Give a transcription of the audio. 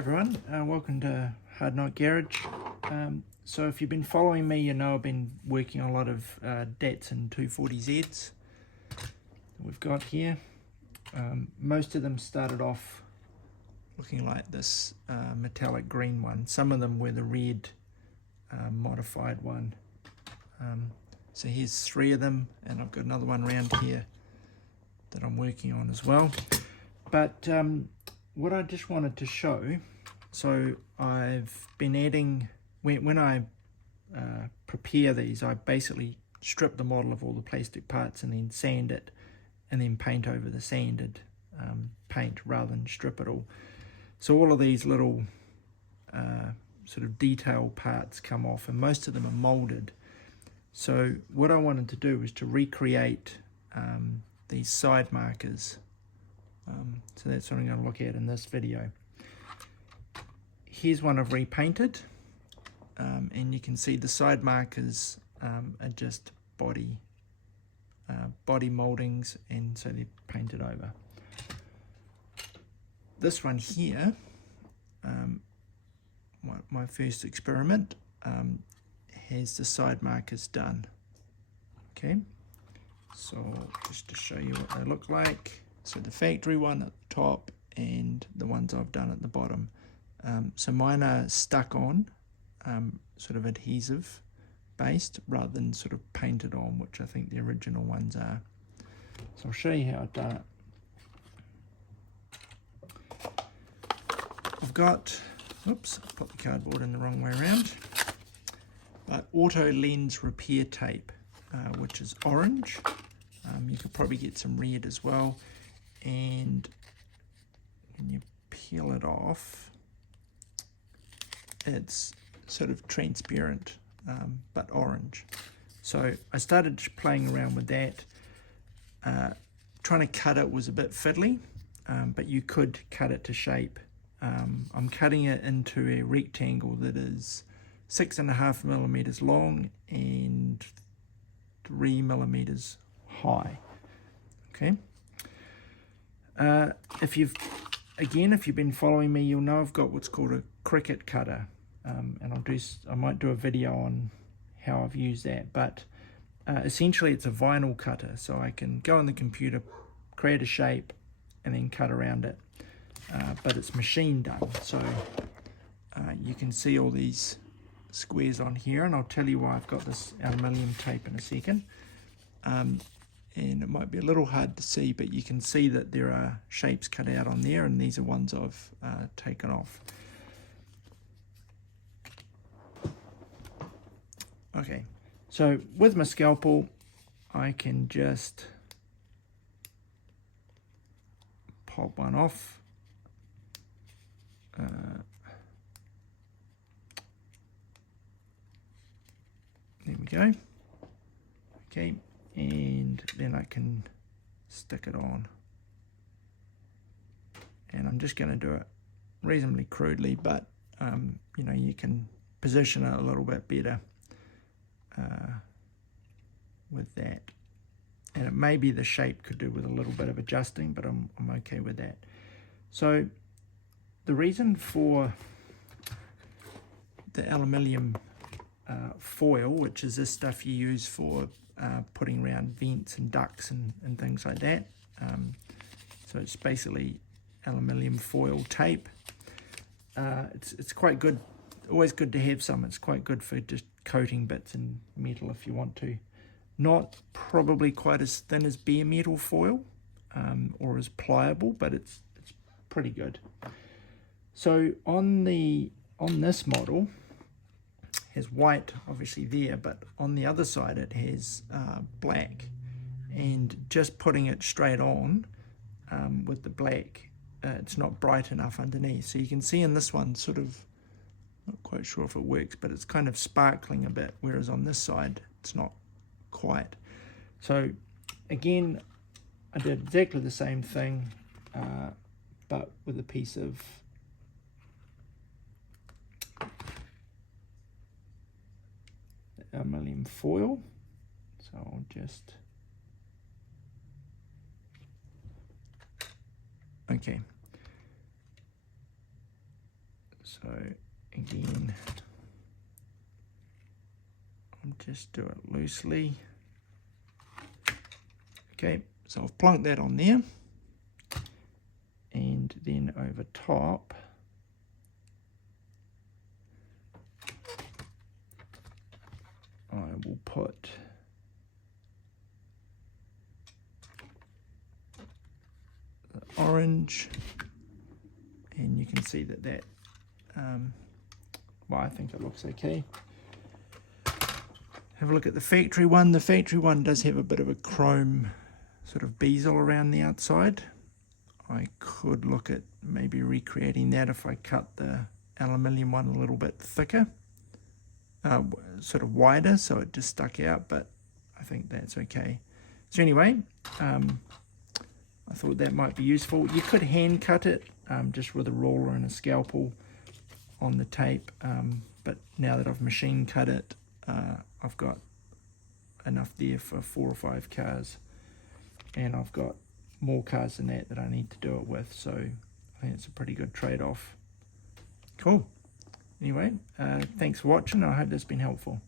everyone, welcome to Hard Night Garage. So if you've been following me, you know I've been working on a lot of Datsun 240Zs we've got here. Most of them started off looking like this metallic green one. Some of them were the red modified one. So here's 3 of them, and I've got another one around here that I'm working on as well. But what I just wanted to show, so I've been adding, when I prepare these, I basically strip the model of all the plastic parts and then sand it and then paint over the sanded paint rather than strip it all. So all of these little sort of detail parts come off, and most of them are molded. So what I wanted to do was to recreate these side markers. So that's what I'm going to look at in this video. Here's one I've repainted, and you can see the side markers are just body moldings, and so they're painted over. This one here, my first experiment, has the side markers done. Okay, so just to show you what they look like. So the factory one at the top and the ones I've done at the bottom. So mine are stuck on, sort of adhesive based rather than sort of painted on, which I think the original ones are. So I'll show you how I've done it. I've got, oops, I put the cardboard in the wrong way around. Auto lens repair tape, which is orange. You could probably get some red as well. And when you peel it off, it's sort of transparent, but orange. So I started playing around with that. Trying to cut it was a bit fiddly, but you could cut it to shape. I'm cutting it into a rectangle that is 6.5 millimeters long and 3 millimeters high. Okay. If you've been following me, you'll know I've got what's called a cricket cutter, and I might do a video on how I've used that. But essentially, it's a vinyl cutter, so I can go on the computer, create a shape, and then cut around it. But it's machine done, so you can see all these squares on here, and I'll tell you why I've got this aluminium tape in a second. And it might be a little hard to see, but you can see that there are shapes cut out on there, and these are ones I've taken off. Okay, so with my scalpel, I can just pop one off. There we go. Okay. And then I can stick it on, and I'm just going to do it reasonably crudely, but you know, you can position it a little bit better with that, and it may be the shape could do with a little bit of adjusting, but I'm okay with that. So the reason for the aluminium foil, which is this stuff you use for putting around vents and ducts and things like that. So it's basically aluminium foil tape. It's quite good, always good to have some. It's quite good for just coating bits in metal if you want to. Not probably quite as thin as bare metal foil or as pliable, but it's pretty good. So on this model, has white obviously there, but on the other side it has black, and just putting it straight on with the black, it's not bright enough underneath. So you can see in this one, sort of, not quite sure if it works, but it's kind of sparkling a bit, whereas on this side it's not quite. So again, I did exactly the same thing, but with a piece of aluminium foil. So I'll just, okay, So again, I'll just do it loosely. Okay, so I've plunked that on there, and then over top I will put the orange, and you can see that well, I think it looks okay. Have a look at the factory one. The factory one does have a bit of a chrome sort of bezel around the outside. I could look at maybe recreating that if I cut the aluminium one a little bit thicker, sort of wider, so it just stuck out, but I think that's okay. So anyway, I thought that might be useful. You could hand cut it just with a ruler and a scalpel on the tape, but now that I've machine cut it, I've got enough there for 4 or 5 cars, and I've got more cars than that I need to do it with, so I think it's a pretty good trade-off. Cool. Anyway, thanks for watching. I hope that's been helpful.